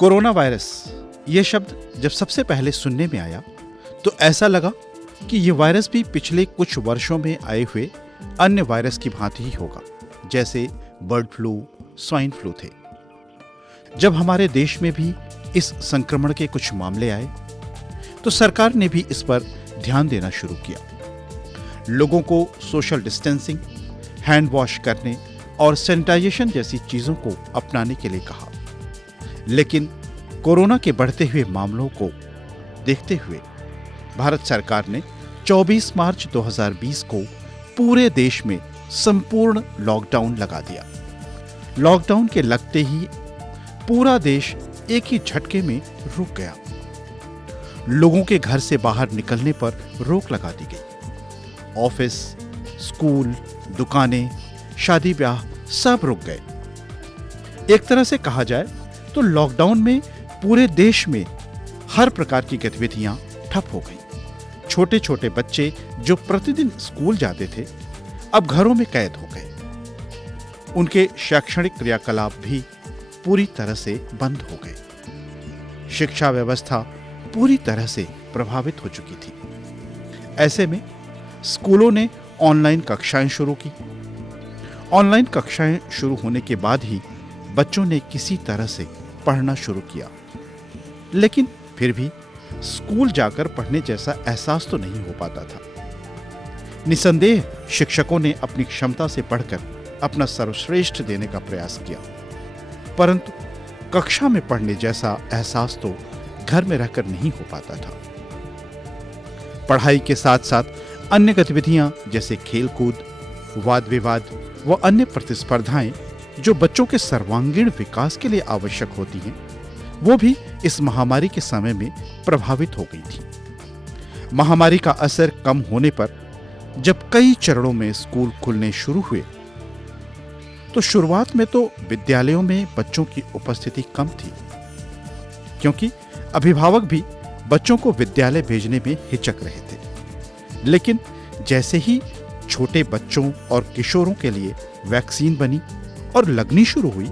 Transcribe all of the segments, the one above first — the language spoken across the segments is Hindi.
कोरोना वायरस ये शब्द जब सबसे पहले सुनने में आया तो ऐसा लगा कि ये वायरस भी पिछले कुछ वर्षों में आए हुए अन्य वायरस की भांति ही होगा, जैसे बर्ड फ्लू, स्वाइन फ्लू थे। जब हमारे देश में भी इस संक्रमण के कुछ मामले आए तो सरकार ने भी इस पर ध्यान देना शुरू किया। लोगों को सोशल डिस्टेंसिंग, हैंड वॉश करने और सैनिटाइजेशन जैसी चीजों को अपनाने के लिए कहा। लेकिन कोरोना के बढ़ते हुए मामलों को देखते हुए भारत सरकार ने 24 मार्च 2020 को पूरे देश में संपूर्ण लॉकडाउन लगा दिया। लॉकडाउन के लगते ही पूरा देश एक ही झटके में रुक गया। लोगों के घर से बाहर निकलने पर रोक लगा दी गई। ऑफिस, स्कूल, दुकानें, शादी ब्याह सब रुक गए। एक तरह से कहा जाए तो लॉकडाउन में पूरे देश में हर प्रकार की गतिविधियां ठप हो गई। छोटे छोटे बच्चे जो प्रतिदिन स्कूल जाते थे अब घरों में कैद हो गए। उनके शैक्षणिक क्रियाकलाप भी पूरी तरह से बंद हो गए। शिक्षा व्यवस्था पूरी तरह से प्रभावित हो चुकी थी। ऐसे में स्कूलों ने ऑनलाइन कक्षाएं शुरू की। ऑनलाइन कक्षाएं शुरू होने के बाद ही बच्चों ने किसी तरह से पढ़ना शुरू किया। लेकिन फिर भी स्कूल जाकर पढ़ने जैसा एहसास तो नहीं हो पाता था। निसंदेह शिक्षकों ने अपनी क्षमता से पढ़कर अपना सर्वश्रेष्ठ देने का प्रयास किया, परंतु कक्षा में पढ़ने जैसा एहसास तो घर में रहकर नहीं हो पाता था। पढ़ाई के साथ साथ अन्य गतिविधियां जैसे खेलकूद, वाद विवाद व अन्य प्रतिस्पर्धाएं जो बच्चों के सर्वांगीण विकास के लिए आवश्यक होती हैं, वो भी इस महामारी के समय में प्रभावित हो गई थी। महामारी का असर कम होने पर जब कई चरणों में स्कूल खुलने शुरू हुए तो शुरुआत में तो विद्यालयों में बच्चों की उपस्थिति कम थी, क्योंकि अभिभावक भी बच्चों को विद्यालय भेजने में हिचक रहे थे। लेकिन जैसे ही छोटे बच्चों और किशोरों के लिए वैक्सीन बनी और लगनी शुरू हुई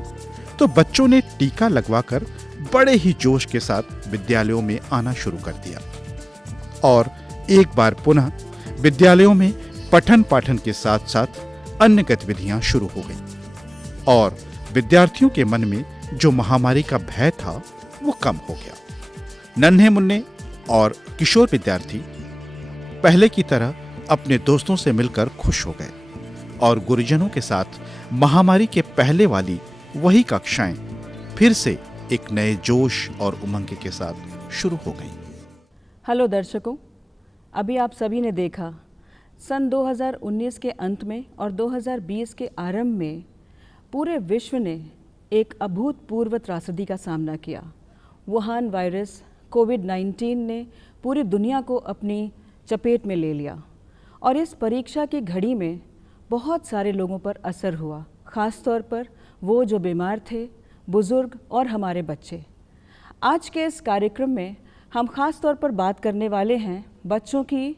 तो बच्चों ने टीका लगवाकर बड़े ही जोश के साथ विद्यालयों में आना शुरू कर दिया। और एक बार पुनः विद्यालयों में पठन पाठन के साथ साथ अन्य गतिविधियां शुरू हो गईं और विद्यार्थियों के मन में जो महामारी का भय था वो कम हो गया। नन्हे मुन्ने और किशोर विद्यार्थी पहले की तरह अपने दोस्तों से मिलकर खुश हो गए और गुरुजनों के साथ महामारी के पहले वाली वही कक्षाएं फिर से एक नए जोश और उमंग के साथ शुरू हो गई। हेलो दर्शकों, अभी आप सभी ने देखा सन 2019 के अंत में और 2020 के आरंभ में पूरे विश्व ने एक अभूतपूर्व त्रासदी का सामना किया। वुहान वायरस कोविड-19 ने पूरी दुनिया को अपनी चपेट में ले लिया और इस परीक्षा की घड़ी में बहुत सारे लोगों पर असर हुआ, ख़ास तौर पर वो जो बीमार थे, बुज़ुर्ग और हमारे बच्चे। आज के इस कार्यक्रम में हम ख़ास तौर पर बात करने वाले हैं बच्चों की,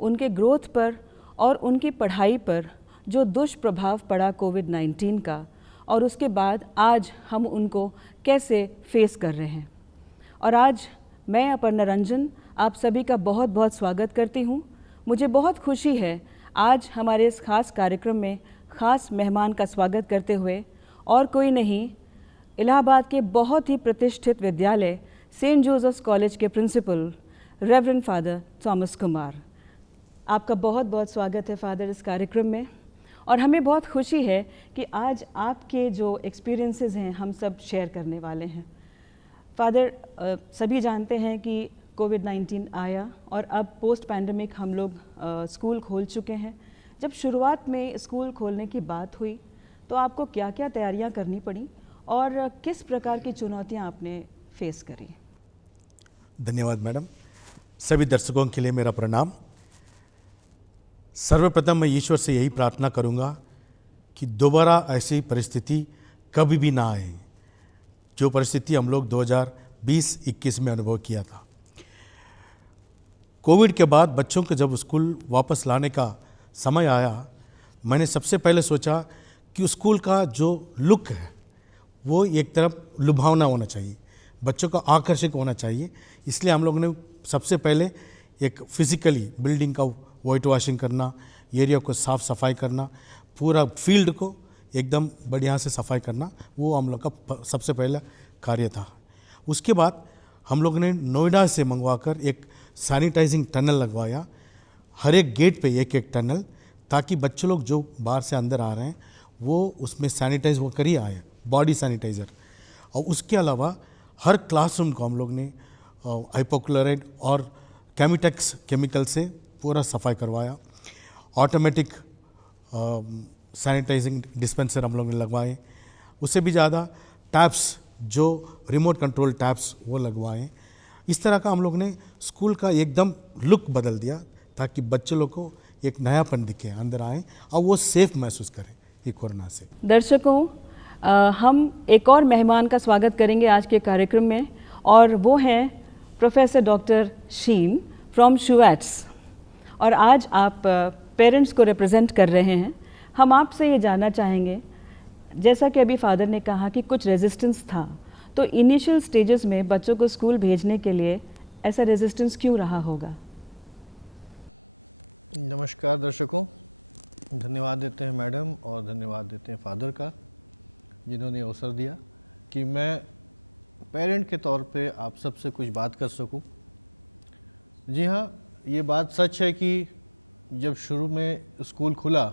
उनके ग्रोथ पर और उनकी पढ़ाई पर जो दुष्प्रभाव पड़ा कोविड-19 का, और उसके बाद आज हम उनको कैसे फेस कर रहे हैं। और आज मैं अपर्णा रंजन आप सभी का बहुत बहुत स्वागत करती हूँ। मुझे बहुत खुशी है आज हमारे इस खास कार्यक्रम में खास मेहमान का स्वागत करते हुए और कोई नहीं, इलाहाबाद के बहुत ही प्रतिष्ठित विद्यालय सेंट जोसेफ्स कॉलेज के principal reverend father Thomas Kumar. आपका बहुत बहुत स्वागत है फादर इस कार्यक्रम में। और हमें बहुत खुशी है कि आज आपके जो एक्सपीरियंसेस हैं हम सब शेयर करने वाले हैं। फादर, सभी जानते हैं कि कोविड-19 आया और अब पोस्ट पैंडमिक हम लोग स्कूल खोल चुके हैं। जब शुरुआत में स्कूल खोलने की बात हुई तो आपको क्या क्या तैयारियां करनी पड़ी और किस प्रकार की चुनौतियां आपने फेस करी? धन्यवाद मैडम। सभी दर्शकों के लिए मेरा प्रणाम। सर्वप्रथम मैं ईश्वर से यही प्रार्थना करूंगा कि दोबारा ऐसी परिस्थिति कभी भी ना आए जो परिस्थिति हम लोग 2020-21 में अनुभव किया था। कोविड के बाद बच्चों को जब स्कूल वापस लाने का समय आया, मैंने सबसे पहले सोचा कि स्कूल का जो लुक है वो एक तरफ लुभावना होना चाहिए। बच्चों का आकर्षक होना चाहिए। इसलिए हम लोगों ने सबसे पहले एक फिजिकली बिल्डिंग का वाइट वॉशिंग करना, एरिया को साफ सफाई करना, पूरा फील्ड को एकदम बढ़िया से सफाई करना, वो हम लोग का सबसे पहला कार्य था। उसके बाद हम लोग ने नोएडा से मंगवाकर एक सैनिटाइजिंग टनल लगवाया, हर एक गेट पे एक एक टनल, ताकि बच्चे लोग जो बाहर से अंदर आ रहे हैं वो उसमें सैनिटाइज होकर ही आए, बॉडी सैनिटाइज़र। और उसके अलावा हर क्लासरूम को हम लोग ने हाइपोक्लोराइड और केमिटेक्स केमिकल से पूरा सफाई करवाया। ऑटोमेटिक सैनिटाइजिंग डिस्पेंसर हम लोग ने लगवाए। उससे भी ज़्यादा टैप्स, जो रिमोट कंट्रोल टैप्स, वो लगवाए। इस तरह का हम लोग ने स्कूल का एकदम लुक बदल दिया, ताकि बच्चे लोग को एक नयापन दिखे, अंदर आए और वो सेफ महसूस करें ये कोरोना से। दर्शकों, हम एक और मेहमान का स्वागत करेंगे आज के कार्यक्रम में, और वो हैं प्रोफेसर डॉक्टर शीन फ्रॉम शुएट्स। और आज आप पेरेंट्स को रिप्रेजेंट कर रहे हैं। हम आपसे ये जानना चाहेंगे, जैसा कि अभी फादर ने कहा कि कुछ रेजिस्टेंस था, तो इनिशियल स्टेजेस में बच्चों को स्कूल भेजने के लिए ऐसा रेजिस्टेंस क्यों रहा होगा? नमस्कार दर्शकों, धन्यवाद देते हैं मैडम और धन्यवाद देते हैं फादर का, जिन्होंने अवसर दिया कि मैं पेरेंट के तौर पे आप सबसे कुछ बात कर सकूं। जी हाँ, ये बात सच है कि जब शुरू में स्कूल खुला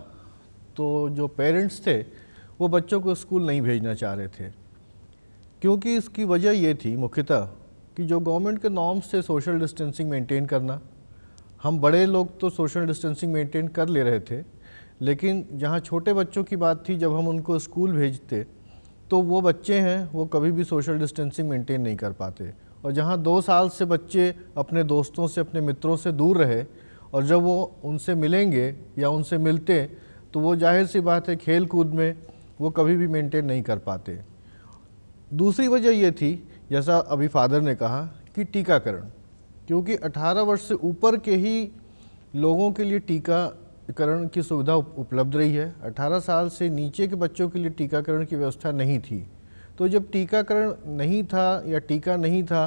तो जो पेरेंट्स थे वो बच्चों को स्कूल नहीं भेजना चाह रहे थे, क्योंकि इसकी वजह ये थी मुख्यतः कि जो गवर्नमेंट के नॉर्म्स थे सोशल डिस्टेंसिंग मेंटेन करना, हम बड़े लोग तो सोशल डिस्टेंसिंग मेंटेन कर ले रहे थे, लेकिन जहाँ छोटे बच्चों की बात थी, जब हम उनको स्कूल भेजते तो वो बच्चे हैं वो कभी भी सोशल डिस्टेंसिंग मेंटेन नहीं कर पाते। और जहाँ 2 साल से बच्चे अपने दोस्तों से, अपने मित्रों से दूर रहे, और जब वो उनसे मिलेंगे या उनसे मिलते तो वो जाहिर सी बात है खेल कूद में वो कभी भी मेंटेन नहीं कर पाते। दूसरी वजह ये थी, जैसा अभी फादर ने कहा, कि टीकाकरण, क्योंकि 18 वर्ष से ऊपर के ही लोगों के लिए टीकाकरण की सुविधा उपलब्ध रही है। 18 साल से नीचे के बच्चों के लिए टीकाकरण की व्यवस्था नहीं थी। तो जब टीकाकरण नहीं था या टीका नहीं था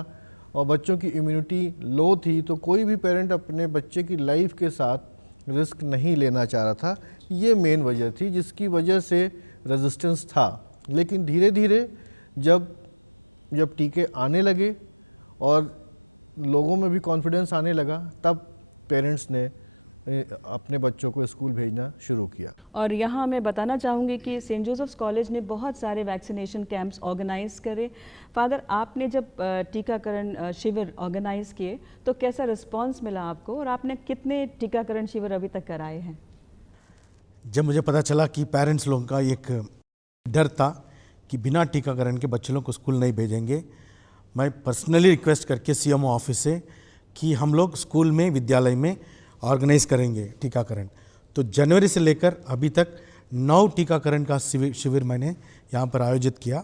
और बच्चों की इम्यूनिटी लो थी, तो कोई भी पेरेंट अपने बच्चे की लाइफ के साथ रिस्क नहीं लेना चाह रहा था। ये मेन वजह थी जिसकी वजह से रेजिस्टेंस था। लेकिन धीरे धीरे जब टीके आने लगे और लोगों में भी कॉन्फिडेंस आने लगा, तब पेरेंट्स ने अपने बच्चों को स्कूल भेजना शुरू किया। और यहाँ मैं बताना चाहूँगी कि सेंट जोसेफ्स कॉलेज ने बहुत सारे वैक्सीनेशन कैंप्स ऑर्गेनाइज करे। फादर, आपने जब टीकाकरण शिविर ऑर्गेनाइज किए तो कैसा रिस्पांस मिला आपको, और आपने कितने टीकाकरण शिविर अभी तक कराए हैं? जब मुझे पता चला कि पेरेंट्स लोगों का एक डर था कि बिना टीकाकरण के बच्चे लोग को स्कूल नहीं भेजेंगे, मैं पर्सनली रिक्वेस्ट करके सीएमओ ऑफिस से कि हम लोग स्कूल में, विद्यालय में ऑर्गेनाइज करेंगे टीकाकरण। तो जनवरी से लेकर अभी तक 9 टीकाकरण का शिविर मैंने यहाँ पर आयोजित किया,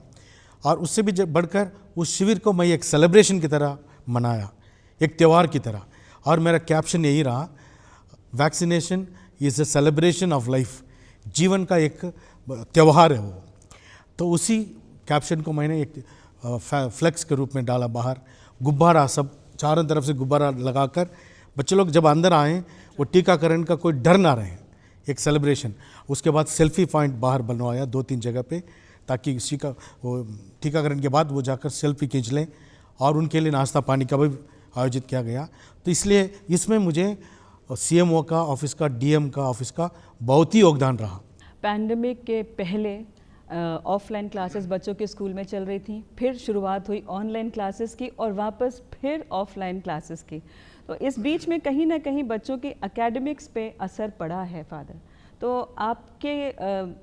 और उससे भी बढ़कर उस शिविर को मैं एक सेलिब्रेशन की तरह मनाया, एक त्यौहार की तरह। और मेरा कैप्शन यही रहा, vaccination is a celebration of life, जीवन का एक त्यौहार है वो। तो उसी कैप्शन को मैंने एक फ्लेक्स के रूप में डाला बाहर, गुब्बारा, सब चारों तरफ से गुब्बारा लगाकर बच्चे लोग जब अंदर आएँ वो टीकाकरण का कोई डर ना रहे, एक सेलिब्रेशन। उसके बाद सेल्फी पॉइंट बाहर बनवाया 2-3 जगह पे, ताकि किसी का वो टीकाकरण के बाद वो जाकर सेल्फी खींच लें, और उनके लिए नाश्ता पानी का भी आयोजित किया गया। तो इसलिए इसमें मुझे सीएमओ का ऑफिस का, डीएम का ऑफिस का बहुत ही योगदान रहा। पैंडेमिक के पहले ऑफलाइन क्लासेस बच्चों के स्कूल में चल रही थी, फिर शुरुआत हुई ऑनलाइन क्लासेस की, और वापस फिर ऑफलाइन क्लासेस की। तो इस बीच में कहीं ना कहीं बच्चों के एकेडमिक्स पे असर पड़ा है फादर। तो आपके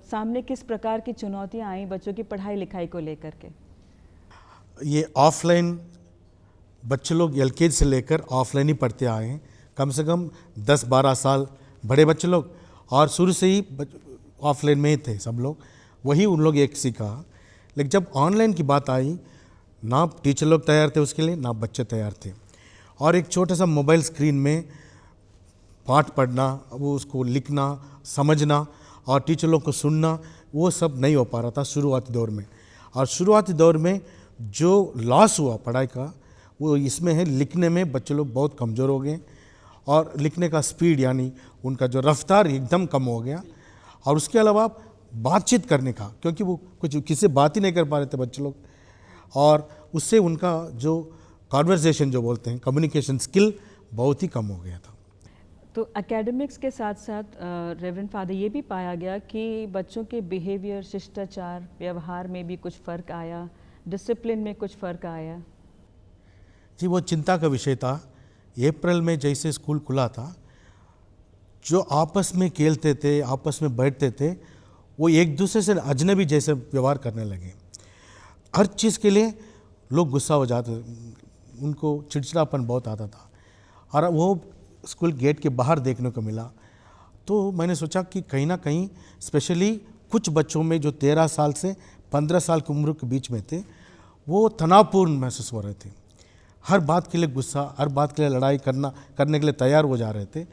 सामने किस प्रकार की चुनौतियां आई बच्चों की पढ़ाई लिखाई को लेकर के? ये ऑफलाइन बच्चे लोग एलकेजी से लेकर ऑफलाइन ही पढ़ते आए हैं, कम से कम 10-12 साल बड़े बच्चे लोग, और शुरू से ही ऑफलाइन में ही थे सब लोग, वही उन लोग एक सीखा। लेकिन जब ऑनलाइन की बात आई, ना टीचर लोग तैयार थे उसके लिए, ना बच्चे तैयार थे। और एक छोटा सा मोबाइल स्क्रीन में पाठ पढ़ना, वो उसको लिखना, समझना और टीचर लोग को सुनना, वो सब नहीं हो पा रहा था शुरुआती दौर में। और शुरुआती दौर में जो लॉस हुआ पढ़ाई का वो इसमें है, लिखने में बच्चे लोग बहुत कमज़ोर हो गए और लिखने का स्पीड यानी उनका जो रफ्तार एकदम कम हो गया। और उसके अलावा बातचीत करने का, क्योंकि वो कुछ किसी से बात ही नहीं कर पा रहे थे बच्चे लोग, और उससे उनका जो कॉन्वर्सेशन जो बोलते हैं कम्युनिकेशन स्किल बहुत ही कम हो गया था। तो एकेडमिक्स के साथ साथ रेवरेंड फादर ये भी पाया गया कि बच्चों के बिहेवियर, शिष्टाचार, व्यवहार में भी कुछ फ़र्क आया, डिसिप्लिन में कुछ फ़र्क आया। जी, वो चिंता का विषय था। अप्रैल में जैसे स्कूल खुला था, जो आपस में खेलते थे, आपस में बैठते थे, वो एक दूसरे से अजनबी जैसे व्यवहार करने लगे। हर चीज़ के लिए लोग गुस्सा हो जाते, उनको चिड़चिड़ापन बहुत आता था और वो स्कूल गेट के बाहर देखने को मिला। तो मैंने सोचा कि कहीं ना कहीं स्पेशली कुछ बच्चों में जो 13 साल से 15 साल की उम्र के बीच में थे, वो तनावपूर्ण महसूस हो रहे थे। हर बात के लिए गुस्सा, हर बात के लिए लड़ाई करने के लिए तैयार हो जा रहे थे,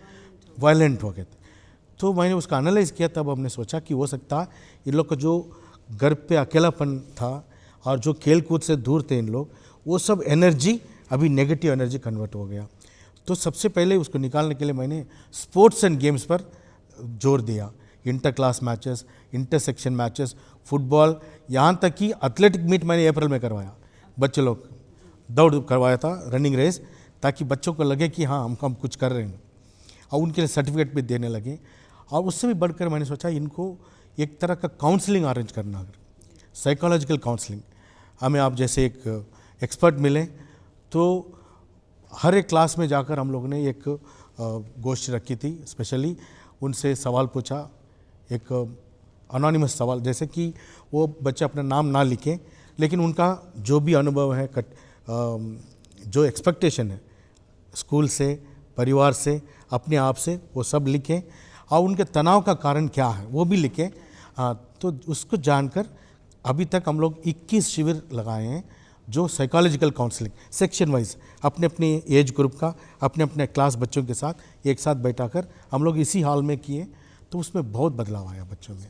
वायलेंट हो गए थे। तो मैंने उसका एनालाइज किया, तब हमने सोचा कि हो सकता है इन लोग का जो घर पे अकेलापन था और जो खेल कूद से दूर थे इन लोग, वो सब एनर्जी अभी नेगेटिव एनर्जी कन्वर्ट हो गया। तो सबसे पहले उसको निकालने के लिए मैंने स्पोर्ट्स एंड गेम्स पर जोर दिया। Inter class matches, inter section matches, football, यहाँ तक कि एथलेटिक मीट मैंने अप्रैल में करवाया। बच्चे लोग दौड़ करवाया था, रनिंग रेस, ताकि बच्चों को लगे कि हाँ हम कुछ कर रहे हैं, और उनके लिए सर्टिफिकेट भी देने लगे। और उससे भी बढ़कर मैंने सोचा इनको एक तरह का काउंसलिंग अरेंज करना, साइकोलॉजिकल काउंसलिंग। हमें आप जैसे एक एक्सपर्ट मिले, तो हर एक क्लास में जाकर हम लोगों ने एक गोष्ठी रखी थी, स्पेशली उनसे सवाल पूछा, एक अनोनिमस सवाल, जैसे कि वो बच्चे अपना नाम ना लिखें, लेकिन उनका जो भी अनुभव है, जो एक्सपेक्टेशन है स्कूल से, परिवार से, अपने आप से, वो सब लिखें, और उनके तनाव का कारण क्या है वो भी लिखें। तो उसको जानकर अभी तक हम लोग 21 शिविर लगाए हैं, जो साइकोलॉजिकल काउंसलिंग सेक्शन वाइज अपने अपने एज ग्रुप का, अपने अपने क्लास बच्चों के साथ एक साथ बैठाकर हम लोग इसी हॉल में किए। तो उसमें बहुत बदलाव आया बच्चों में,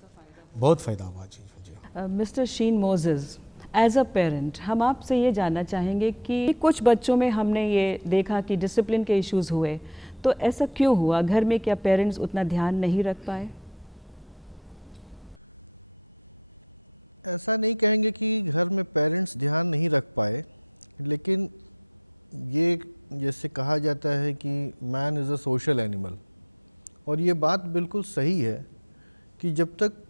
बहुत फ़ायदा हुआ। जी mister Sheen Moses, as a parent हम आपसे ये जानना चाहेंगे कि कुछ बच्चों में हमने ये देखा कि डिसिप्लिन के इश्यूज हुए, तो ऐसा क्यों हुआ? घर में क्या पेरेंट्स उतना ध्यान नहीं रख पाए? ऐसा नहीं कहेंगे कि घर में पेरेंट्स ध्यान नहीं रख पाए, लेकिन ये जैसे कहा जाता है कि man is a social animal, और ये बात बिल्कुल सही है कि जब तक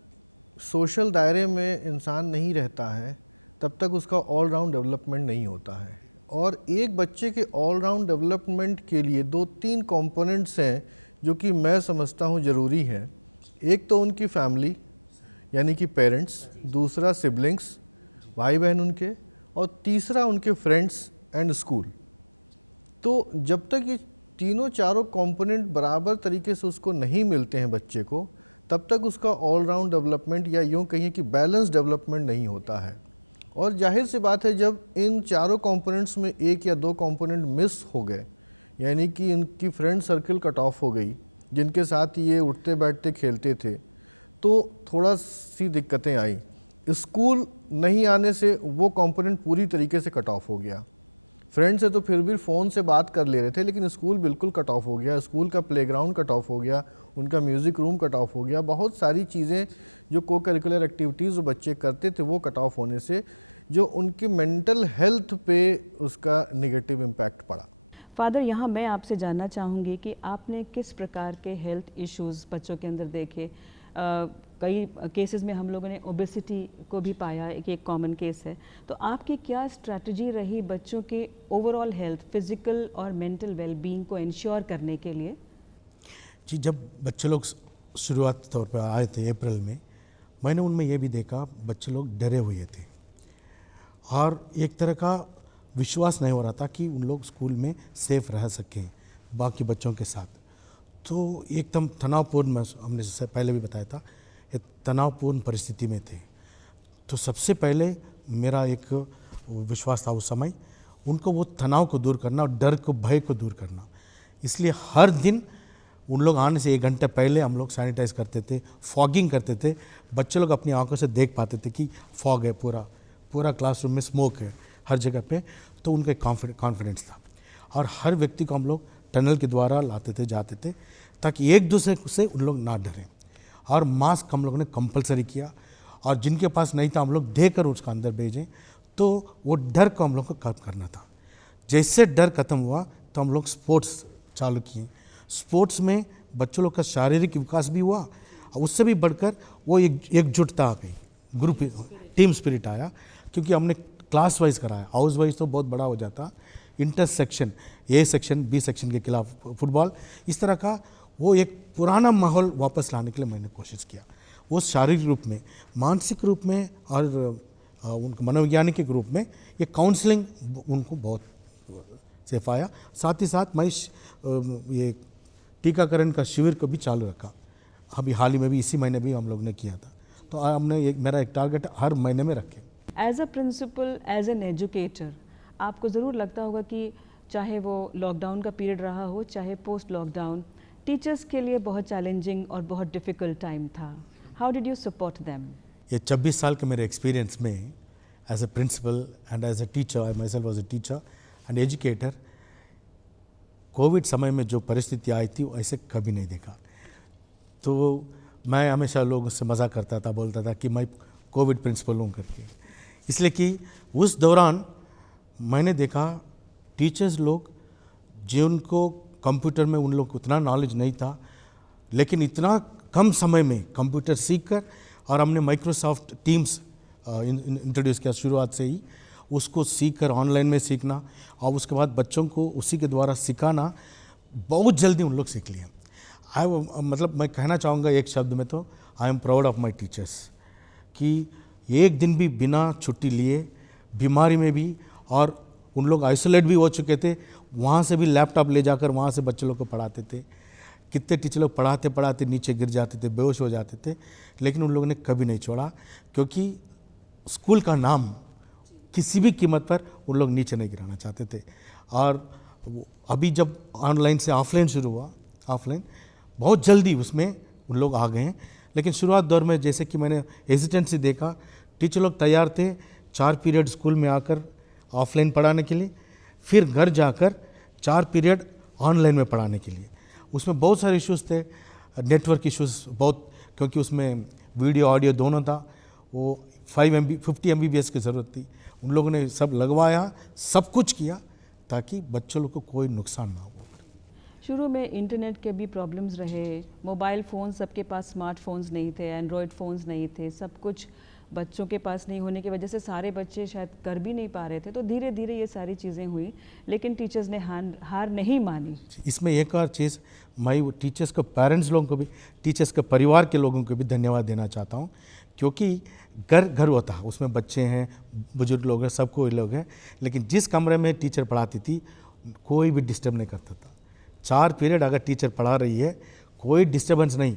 सोशल दायरे में इंसान नहीं रहता है तब तक उसका ऑल राउंड डेवलपमेंट नहीं होता है। और एक बच्चे के ऑल राउंड डेवलपमेंट के लिए 2-3 कंपोनेंट्स हैं जो कि मैं समझता हूँ ज़रूरी हैं। एक तो उनकी फैमिली यानी कि पेरेंट्स, दूसरा सिबलिंग्स, भाई बहन उनके, और तीसरा उनके फ्रेंड्स एंड स्कूल। तो जब तक ये तीनों चारों कंपोनेंट बराबर तरीके से उसको नहीं मिलते हैं बच्चे को, तब तक उसका ऑल राउंड डेवलपमेंट या यूँ कहिए कि बैलेंस डेवलपमेंट नहीं होता है। और जाहिर सी बात है, जब इन चारों कंपोनेंट्स में एक या दो कंपोनेंट मिस हो गए, यानी कि इनकी फ्रेंड सर्कल कट ऑफ हो गई जिनके साथ ये उठते बैठते खेलते थे, तो थोड़ा सी दिक्कतें आई। स्कूल नहीं आने से वो कंपोनेंट पूरी तरीके से कट ऑफ हो गया। फ्रेंड से तो फिर भी फ़ोन से बात कर ले रहे थे, लेकिन स्कूल बिल्कुल कट ऑफ हो गया। स्कूल का प्लेग्राउंड कट ऑफ हो गया, उनका म्यूज़िक रूम कट ऑफ हो गया। बहुत सारी चीज़ें जो को करिकुलर एक्टिविटीज़ जो बच्चे करते थे वो कट ऑफ होने से जो उनकी मेंटल हेल्थ पे उसका नेगेटिव इम्पैक्ट पड़ा। फादर, यहाँ मैं आपसे जानना चाहूँगी कि आपने किस प्रकार के हेल्थ इश्यूज़ बच्चों के अंदर देखे? कई केसेस में हम लोगों ने ओबेसिटी को भी पाया, एक कॉमन केस है। तो आपकी क्या स्ट्रैटेजी रही बच्चों के ओवरऑल हेल्थ, फिजिकल और मेंटल वेलबींग को इंश्योर करने के लिए? जी, जब बच्चे लोग शुरुआती तौर पर आए थे अप्रैल में, मैंने उनमें ये भी देखा बच्चे लोग डरे हुए थे और एक तरह का विश्वास नहीं हो रहा था कि उन लोग स्कूल में सेफ रह सकें बाकी बच्चों के साथ। तो एकदम तनावपूर्ण, हमने जैसे पहले भी बताया था, ये तनावपूर्ण परिस्थिति में थे। तो सबसे पहले मेरा एक विश्वास था उस समय, उनको वो तनाव को दूर करना और डर को, भय को दूर करना। इसलिए हर दिन उन लोग आने से 1 घंटे पहले हम लोग सैनिटाइज करते थे, फॉगिंग करते थे। बच्चे लोग अपनी आंखों से देख पाते थे कि फॉग है, पूरा क्लासरूम में स्मोक है, हर जगह पे, तो उनका कॉन्फिडेंस था। और हर व्यक्ति को हम लोग टनल के द्वारा लाते थे, जाते थे, ताकि एक दूसरे से उन लोग ना डरें। और मास्क हम लोगों ने कंपलसरी किया, और जिनके पास नहीं था हम लोग देकर उसका अंदर भेजें, तो वो डर को हम लोग को कम करना था। जैसे डर खत्म हुआ तो हम लोग स्पोर्ट्स चालू किए। स्पोर्ट्स में बच्चों लोग का शारीरिक विकास भी हुआ, और उससे भी बढ़कर वो एकजुटता आ गई, ग्रुप टीम स्पिरिट आया, क्योंकि हमने क्लास वाइज कराया। हाउस वाइज तो बहुत बड़ा हो जाता, inter section, A section, B section के खिलाफ फुटबॉल, इस तरह का वो एक पुराना माहौल वापस लाने के लिए मैंने कोशिश किया। वो शारीरिक रूप में, मानसिक रूप में और उनके मनोवैज्ञानिक के रूप में ये काउंसलिंग उनको बहुत सेफ आया। साथ ही साथ मैं ये टीकाकरण का शिविर को भी चालू रखा। अभी हाल ही में भी इसी महीने भी हम लोग ने किया था। तो हमने मेरा एक टारगेट हर महीने में रखे। As a principal, as an educator, आपको ज़रूर लगता होगा कि चाहे वो लॉकडाउन का पीरियड रहा हो, चाहे पोस्ट लॉकडाउन, टीचर्स के लिए बहुत चैलेंजिंग और बहुत डिफ़िकल्ट टाइम था। How did you support them? ये 26 साल के मेरे एक्सपीरियंस में as a principal and as a teacher, I myself was a teacher and educator, covid समय में जो परिस्थिति आई थी वो ऐसे कभी नहीं देखा। तो मैं हमेशा लोगों से मजाक करता था, बोलता था कि मैं कोविड प्रिंसिपल हूँ करके, इसलिए कि उस दौरान मैंने देखा टीचर्स लोग जिनको कंप्यूटर में उन लोग को उतना नॉलेज नहीं था, लेकिन इतना कम समय में कंप्यूटर सीखकर, और हमने माइक्रोसॉफ्ट टीम्स इंट्रोड्यूस किया शुरुआत से ही, उसको सीखकर ऑनलाइन में सीखना, और उसके बाद बच्चों को उसी के द्वारा सिखाना, बहुत जल्दी उन लोग सीख लिए। मतलब मैं कहना चाहूँगा एक शब्द में, तो I am proud of my teachers, कि एक दिन भी बिना छुट्टी लिए, बीमारी में भी, और उन लोग आइसोलेट भी हो चुके थे, वहाँ से भी लैपटॉप ले जाकर वहाँ से बच्चे लोग को पढ़ाते थे। कितने टीचर लोग पढ़ाते पढ़ाते नीचे गिर जाते थे, बेहोश हो जाते थे, लेकिन उन लोगों ने कभी नहीं छोड़ा, क्योंकि स्कूल का नाम किसी भी कीमत पर उन लोग नीचे नहीं गिराना चाहते थे। और अभी जब ऑनलाइन से ऑफलाइन शुरू हुआ, ऑफलाइन बहुत जल्दी उसमें उन लोग आ गए हैं, लेकिन शुरुआत दौर में जैसे कि मैंने हेजिटेंसी देखा, टीचर लोग तैयार थे 4 पीरियड स्कूल में आकर ऑफलाइन पढ़ाने के लिए, फिर घर जाकर 4 पीरियड ऑनलाइन में पढ़ाने के लिए। उसमें बहुत सारे इश्यूज़ थे, नेटवर्क इश्यूज़ बहुत, क्योंकि उसमें वीडियो ऑडियो दोनों था, वो 50 MBPS की ज़रूरत थी। उन लोगों ने सब लगवाया, सब कुछ किया, ताकि बच्चों लोग को कोई नुकसान ना हो। शुरू में इंटरनेट के भी प्रॉब्लम्स रहे, मोबाइल फ़ोन, सबके पास स्मार्टफोन्स नहीं थे, एंड्रॉयड फ़ोन्स नहीं थे, सब कुछ बच्चों के पास नहीं होने की वजह से सारे बच्चे शायद कर भी नहीं पा रहे थे। तो धीरे धीरे ये सारी चीज़ें हुई, लेकिन टीचर्स ने हार नहीं मानी। इसमें एक और चीज़, मैं वो टीचर्स को, पेरेंट्स लोगों को भी, टीचर्स के परिवार के लोगों को भी धन्यवाद देना चाहता हूँ, क्योंकि घर होता है, उसमें बच्चे हैं, बुजुर्ग लोग हैं, सबको लोग हैं, लेकिन जिस कमरे में टीचर पढ़ाती थी कोई भी डिस्टर्ब नहीं करता था। 4 पीरियड अगर टीचर पढ़ा रही है, कोई डिस्टर्बेंस नहीं,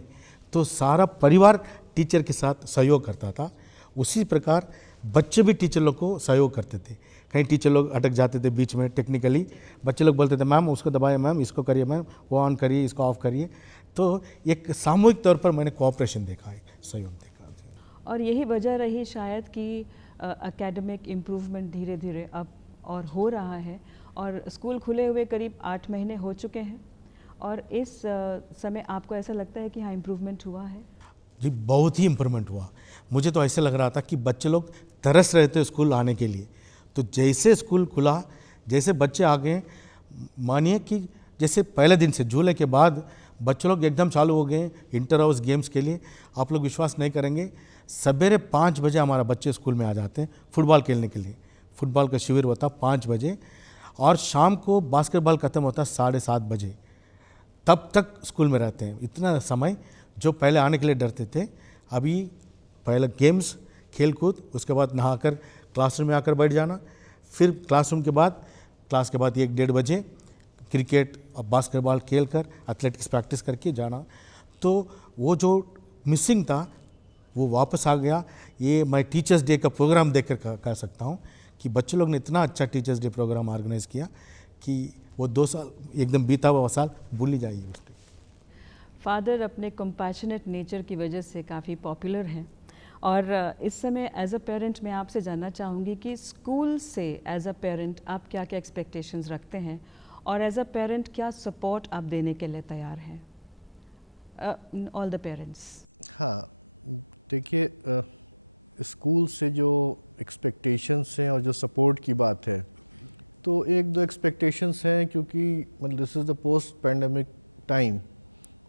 तो सारा परिवार टीचर के साथ सहयोग करता था। उसी प्रकार बच्चे भी टीचर लोग को सहयोग करते थे। कहीं टीचर लोग अटक जाते थे बीच में, टेक्निकली बच्चे लोग बोलते थे मैम उसको दबाइए, मैम इसको करिए, मैम वो ऑन करिए, इसको ऑफ करिए। तो एक सामूहिक तौर पर मैंने कोऑपरेशन देखा है, सहयोग देखा। और यही वजह रही शायद कि एकेडमिक इम्प्रूवमेंट धीरे धीरे अब और हो रहा है, और स्कूल खुले हुए करीब 8 महीने हो चुके हैं, और इस समय आपको ऐसा लगता है कि हाँ इम्प्रूवमेंट हुआ है? जी, बहुत ही इम्प्रूवमेंट हुआ। मुझे तो ऐसे लग रहा था कि बच्चे लोग तरस रहे थे स्कूल आने के लिए। तो जैसे स्कूल खुला, जैसे बच्चे आ गए, मानिए कि जैसे पहले दिन से, जुलाई के बाद बच्चे लोग एकदम चालू हो गए इंटर हाउस गेम्स के लिए। आप लोग विश्वास नहीं करेंगे, सवेरे 5 बजे हमारा बच्चे स्कूल में आ जाते हैं फुटबॉल खेलने के लिए। फुटबॉल का शिविर होता 5 बजे, और शाम को बास्केटबॉल ख़त्म होता 7:30 बजे, तब तक स्कूल में रहते हैं। इतना समय, जो पहले आने के लिए डरते थे, अभी पहले गेम्स, खेल कूद, उसके बाद नहाकर क्लासरूम में आकर बैठ जाना, फिर क्लासरूम के बाद, क्लास के बाद 1-1:30 बजे क्रिकेट और बास्केटबॉल खेल कर एथलेटिक्स प्रैक्टिस करके जाना। तो वो जो मिसिंग था वो वापस आ गया। ये मैं टीचर्स डे का प्रोग्राम देखकर कह सकता हूँ कि बच्चे लोग ने इतना अच्छा टीचर्स डे प्रोग्राम ऑर्गेनाइज़ किया कि वो 2 साल एकदम बीता हुआ साल भूल ही जाइए उसके। फादर अपने कंपैशनेट नेचर की वजह से काफ़ी पॉपुलर हैं, और इस समय एज अ पेरेंट मैं आपसे जानना चाहूँगी कि स्कूल से एज अ पेरेंट आप क्या क्या एक्सपेक्टेशंस रखते हैं और एज अ पेरेंट क्या सपोर्ट आप देने के लिए तैयार हैं, ऑल द पेरेंट्स। हाँ, देखिए, स्कूल से जो एक्सपेक्टेशंस हैं और जो सपोर्ट की बात है, तो एक दो एक्सपेक्टेशंस हैं, क्योंकि मतलब this is the post pandemic time,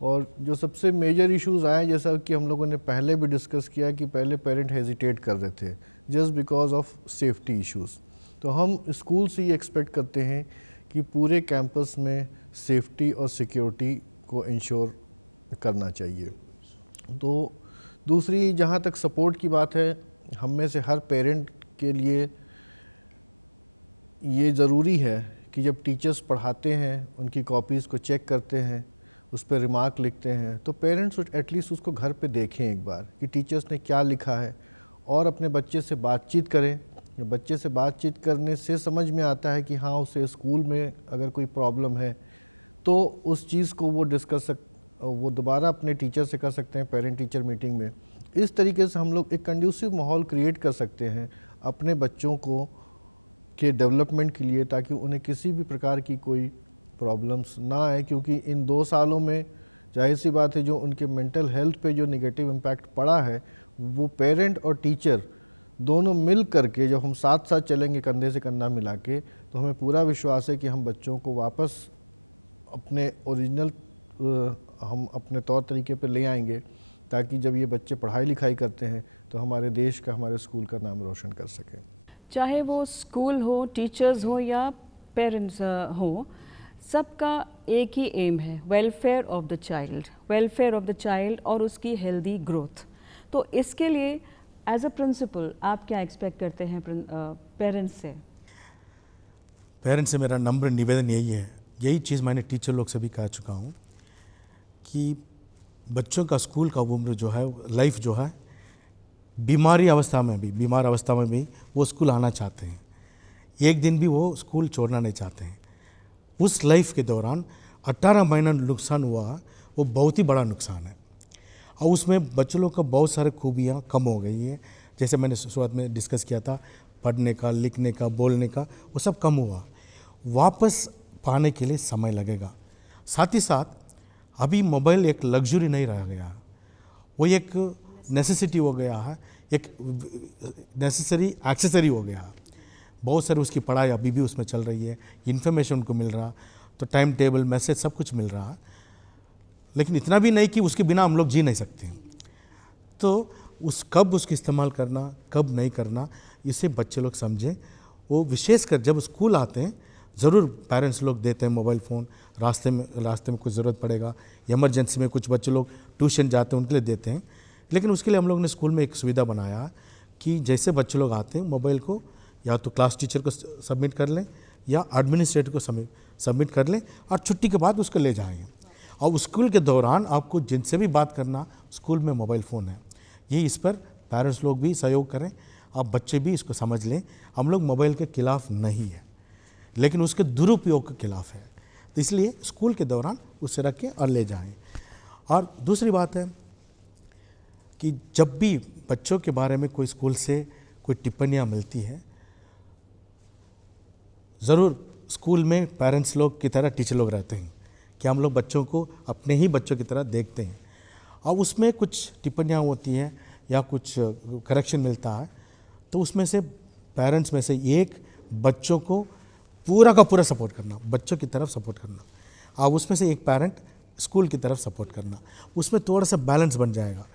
और जो सबसे मेजर इश्यूज आए, जैसा कि हम लोगों ने पहले भी डिस्कस किया कि पहले पेरेंट हेजिटेट कर रहे थे just because of safety issues. तो हम स्कूल से ये एक्सपेक्ट करते हैं कि पूरे कैंपस में सेफ्टी और सिक्योरिटी को इंश्योर करना चाहिए। तो दूसरी, जहाँ तक सपोर्ट की बात है, हम में से हर पेरेंट के लिए ये ज़रूरी है कि जब टीचर्स पढ़ाते हैं, उनकी कॉपीज़ को चेक करते हैं, उस पर रिमार्क लिखते हैं, तो पेरेंट्स एटलीस्ट उसको घर पे देखें एक बार कि टीचर्स ने क्या लिखा है, और अपने बच्चे से बातचीत करें। बच्चे से बातचीत करने से समझ में आता है कि हाँ, उसे स्कूल में अगर कोई प्रॉब्लम है तो उस चीज़ को वो दोबारा अपने टीचर से कर सकते हैं पेरेंट टीचर मीटिंग में। इस तरीके से हम लोग एक कंड्यूसिव माहौल क्रिएट कर सकते हैं अपने बच्चों को के डेवलपमेंट के लिए, ताकि उन्हें किसी भी प्रकार की कोई प्रॉब्लम्स ना आए। क्योंकि इन 2 सालों में जाहिर सी बात है, जो उनके मेंटल हेल्थ पे जो नेगेटिव इम्पैक्ट पड़ा है, वो पेरेंट और टीचर दोनों मिल करके जब हम साथ साथ चलेंगे कंधे से कंधा मिला के, तो हमें पूरा विश्वास है कि हम बच्चों को वापस अपने ओरिजिनल हम अपने तौर तरीके पे ले आएंगे, ताकि जब ये बच्चे पढ़ाई लिखाई करते हैं तो हमारे देश का, हमारे स्कूल का नाम रोशन कर सकें। चाहे वो स्कूल हो, टीचर्स हो या पेरेंट्स हो, सबका एक ही एम है, वेलफेयर ऑफ द चाइल्ड और उसकी हेल्दी ग्रोथ। तो इसके लिए एज अ प्रिंसिपल आप क्या एक्सपेक्ट करते हैं पेरेंट्स से? पेरेंट्स से मेरा नम्र निवेदन यही है, यही चीज़ मैंने टीचर लोग से भी कह चुका हूँ कि बच्चों का स्कूल का उम्र जो है, लाइफ जो है, बीमार अवस्था में भी वो स्कूल आना चाहते हैं, एक दिन भी वो स्कूल छोड़ना नहीं चाहते हैं। उस लाइफ के दौरान 18 महीना नुकसान हुआ, वो बहुत ही बड़ा नुकसान है, और उसमें बच्चों लोग का बहुत सारे खूबियाँ कम हो गई हैं। जैसे मैंने शुरुआत में डिस्कस किया था, पढ़ने का, लिखने का, बोलने का, वो सब कम हुआ। वापस पाने के लिए समय लगेगा। साथ ही साथ अभी मोबाइल एक लग्जरी नहीं रह गया, वो एक नेसेसिटी हो गया है, एक नेसेसरी एक्सेसरी हो गया। बहुत सारे उसकी पढ़ाई अभी भी उसमें चल रही है, इन्फॉर्मेशन उनको मिल रहा, तो टाइम टेबल, मैसेज सब कुछ मिल रहा, लेकिन इतना भी नहीं कि उसके बिना हम लोग जी नहीं सकते। तो कब उसका इस्तेमाल करना, कब नहीं करना, इसे बच्चे लोग समझें। वो विशेषकर जब स्कूल आते हैं, ज़रूर पेरेंट्स लोग देते हैं मोबाइल फ़ोन, रास्ते में कुछ ज़रूरत पड़ेगा, इमरजेंसी में कुछ बच्चे लोग ट्यूशन जाते हैं, उनके लिए देते हैं। लेकिन उसके लिए हम लोग ने स्कूल में एक सुविधा बनाया कि जैसे बच्चे लोग आते हैं, मोबाइल को या तो क्लास टीचर को सबमिट कर लें या एडमिनिस्ट्रेटर को सबमिट कर लें, और छुट्टी के बाद उसको ले जाएंगे। और स्कूल के दौरान आपको जिनसे भी बात करना, स्कूल में मोबाइल फ़ोन है, ये इस पर पेरेंट्स लोग भी सहयोग करें, आप बच्चे भी इसको समझ लें। हम लोग मोबाइल के खिलाफ नहीं है, लेकिन उसके दुरुपयोग के खिलाफ है। तो इसलिए स्कूल के दौरान उसे रखें और ले जाएं। और दूसरी बात है कि जब भी बच्चों के बारे में कोई स्कूल से कोई टिप्पणियाँ मिलती हैं, ज़रूर स्कूल में पेरेंट्स लोग की तरह टीचर लोग रहते हैं कि हम लोग बच्चों को अपने ही बच्चों की तरह देखते हैं, और उसमें कुछ टिप्पणियाँ होती हैं या कुछ करेक्शन मिलता है, तो उसमें से पेरेंट्स में से एक बच्चों को पूरा का पूरा सपोर्ट करना, बच्चों की तरफ सपोर्ट करना, और उसमें से एक पेरेंट स्कूल की तरफ सपोर्ट करना। उसमें थोड़ा सा बैलेंस बन जाएगा।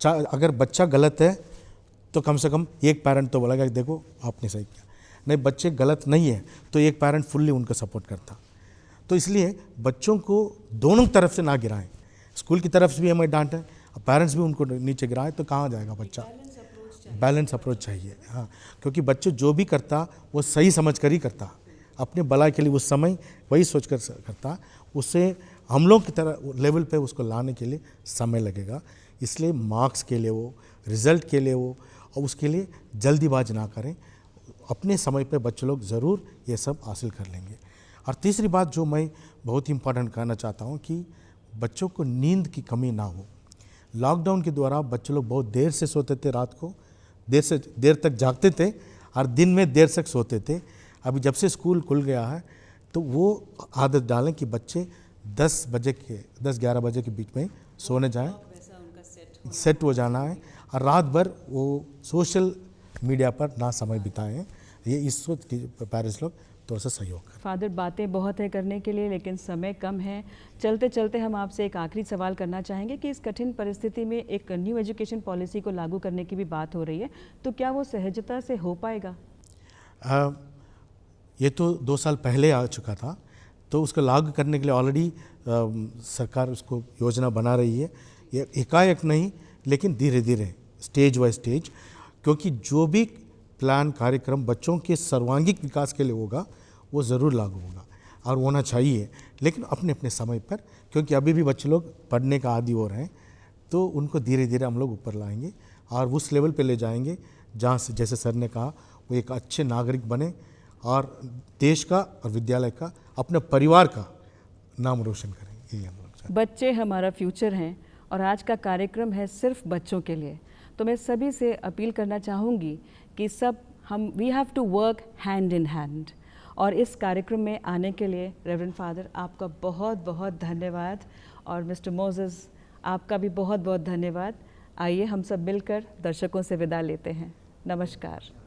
अगर बच्चा गलत है तो कम से कम एक पेरेंट तो बोलेगा कि देखो आपने सही किया, नहीं बच्चे गलत नहीं है तो एक पेरेंट फुल्ली उनका सपोर्ट करता। तो इसलिए बच्चों को दोनों तरफ से ना गिराएं, स्कूल की तरफ से भी हमें डांटें, पेरेंट्स भी उनको नीचे गिराएं, तो कहाँ जाएगा बच्चा। बैलेंस अप्रोच चाहिए, हाँ, क्योंकि बच्चे जो भी करता वो सही समझ कर ही करता, अपने भलाई के लिए उस समय वही सोच कर करता, उससे हम लोग की तरह लेवल पे उसको लाने के लिए समय लगेगा। इसलिए मार्क्स के लिए वो, रिज़ल्ट के लिए वो, और उसके लिए जल्दीबाज ना करें, अपने समय पे बच्चे लोग ज़रूर ये सब हासिल कर लेंगे। और तीसरी बात जो मैं बहुत ही इम्पोर्टेंट कहना चाहता हूँ कि बच्चों को नींद की कमी ना हो। लॉकडाउन के द्वारा बच्चे लोग बहुत देर से सोते थे, रात को देर तक जागते थे और दिन में देर तक सोते थे। अभी जब से स्कूल खुल गया है तो वो आदत डालें कि बच्चे 10-11 बजे के बीच में सोने जाएं, सेट हो जाना है, और रात भर वो सोशल मीडिया पर ना समय बिताएं। ये इस वक्त पेरेंट्स लोग थोड़ा सा सहयोग करें। फादर, बातें बहुत है करने के लिए लेकिन समय कम है। चलते चलते हम आपसे एक आखिरी सवाल करना चाहेंगे कि इस कठिन परिस्थिति में एक न्यू एजुकेशन पॉलिसी को लागू करने की भी बात हो रही है, तो क्या वो सहजता से हो पाएगा? ये तो 2 साल पहले आ चुका था, तो उसको लागू करने के लिए ऑलरेडी सरकार उसको योजना बना रही है। ये एकाएक नहीं, लेकिन धीरे धीरे, स्टेज बाय स्टेज, क्योंकि जो भी प्लान कार्यक्रम बच्चों के सर्वांगीण विकास के लिए होगा वो ज़रूर लागू होगा और होना चाहिए, लेकिन अपने अपने समय पर, क्योंकि अभी भी बच्चे लोग पढ़ने का आदी हो रहे हैं, तो उनको धीरे धीरे हम लोग ऊपर लाएंगे और उस लेवल पे ले जाएंगे जहाँ से, जैसे सर ने कहा, वो एक अच्छे नागरिक बने और देश का और विद्यालय का, अपने परिवार का नाम रोशन करें। यही हम लोग चाहते हैं। बच्चे हमारा फ्यूचर हैं और आज का कार्यक्रम है सिर्फ बच्चों के लिए, तो मैं सभी से अपील करना चाहूँगी कि we have to work hand in hand. और इस कार्यक्रम में आने के लिए रेवरेंड फादर आपका बहुत बहुत धन्यवाद, और मिस्टर मोसेस आपका भी बहुत बहुत धन्यवाद। आइए हम सब मिलकर दर्शकों से विदा लेते हैं। नमस्कार।